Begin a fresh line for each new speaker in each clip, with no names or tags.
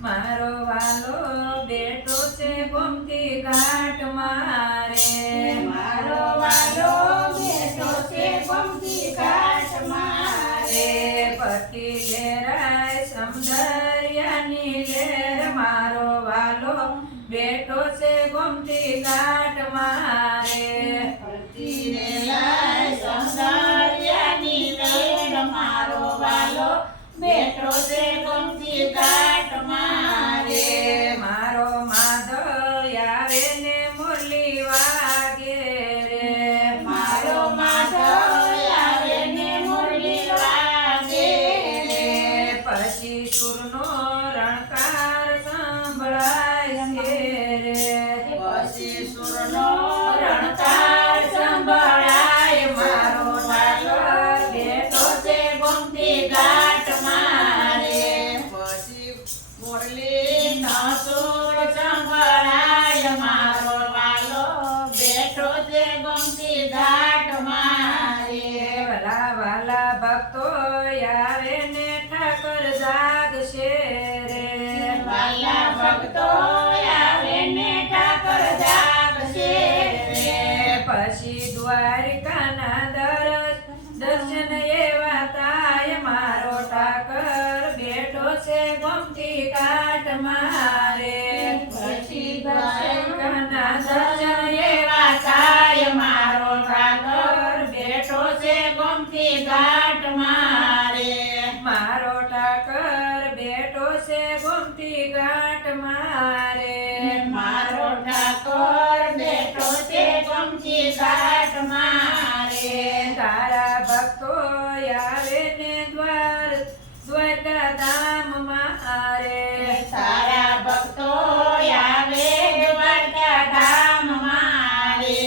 મારો વાલો બેટો છે ગોમતી ઘાટ મારે.
મારો વાલો બેઠો છે ગમતી ઘાટ મારે.
પતિ લેરાય સમદરિયાની લેર. મારો વાલો બેટો છે ગોમતી ઘાટ મારે. સુરનો રણકાર.
મારે મારો
ઠાકોર બેઠો છે ગમતી
ઘાટ મારે.
તારા ભક્તો આવે ને દ્વાર દ્વારકા ધામ મારે
તારા ભક્તો આવે દ્વારકા ધામ મારે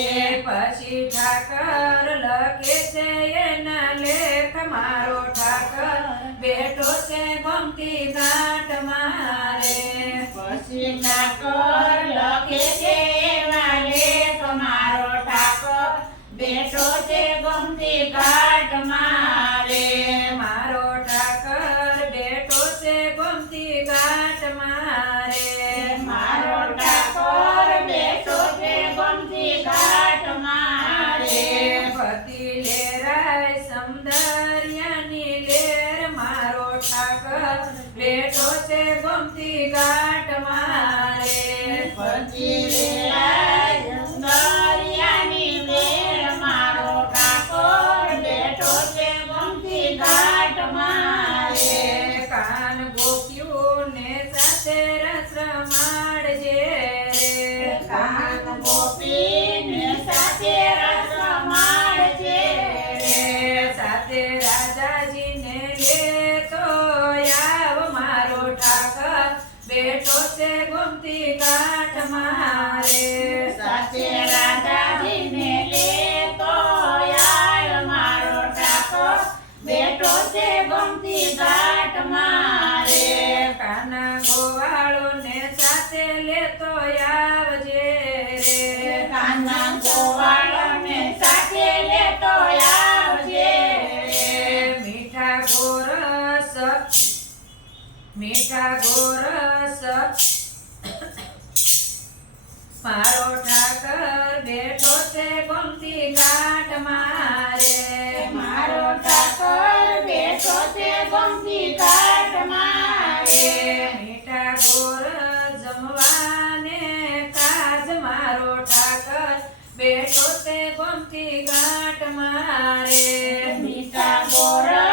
પછી ઠાકર લખે છે એના લેખ મારો ઠાકર બેઠો છે ગમતી ઘાટ મારે.
પછી કર લખે છે બેઠો છે ગમતી કાટ મારે. પછી કાટ ગમતી
કાઠ મારે.
સાથે રાધાજીને લેતો યાર મારો ટાકો. બેટો છે ગમતી કાટ મારે.
કાના ગોવાળો ને સાથે લેતો આવજે રે.
કાના ગોવાળને સાથે લેતો આવજે.
મીઠા ગોરસ મીઠા ગોરસ મારો ઠાકર બેઠો છે ગમતી ઘાટ મારે.
મારો ઠાકર બેઠો છે ગમતી ઘાટ મારે.
મીઠા ગોર જમવાને કાજ મારો ઠાકર બેઠો છે ગમતી ઘાટ મારે.
મીઠા ગોર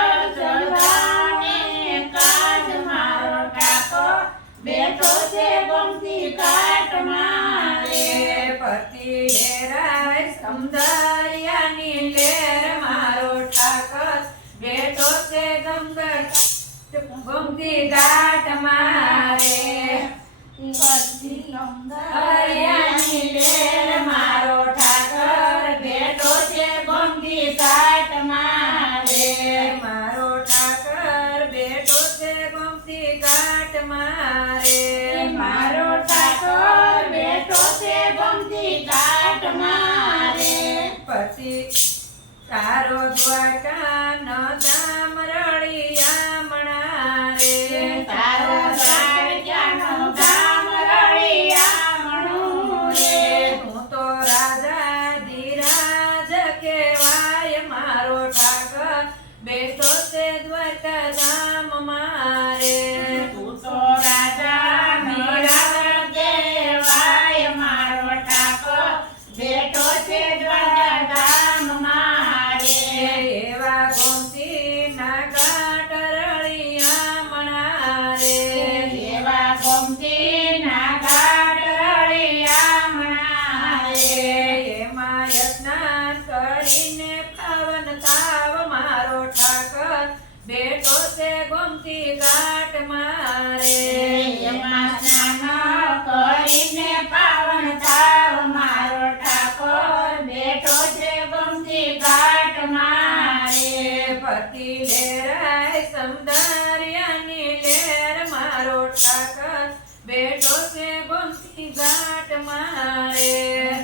સમદરિયાની લેર મારો ઠાકર બેઠો છે ગંગા ગમતી ગાટ મારે.
હરિયાની લેર
તારો દ્વારકા ન મારો બેઠો છે ગોમતી ઘાટ મારે.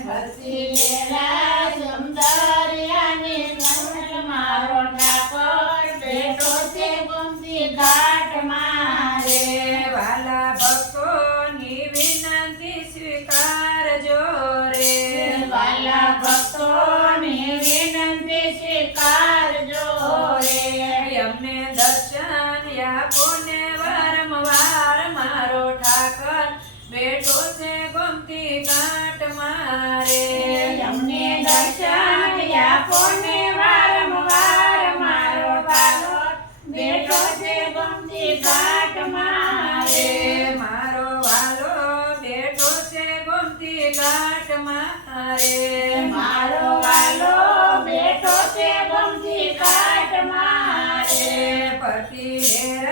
હસી લેલા જમદારિયાને ઘાટ મારો ઠાકોર બેઠો છે ગોમતી ઘાટ મારે.
વાલા ભક્તોની વિનંતી સ્વીકારજો રે.
વાલા ભક્તોની વિનંતી સ્વીકારજો રે.
અમને દર્શન આપો ને વારંવાર.
દર્શન વારંવાર મારો વાલો બેઠો છે ગમતી ઘાટ મારે
મારો વાલો બેઠો છે ગમતી ઘાટ મારે
મારો વાલો બેઠો છે ગમતી ઘાટ મારે
પતિ લેરાય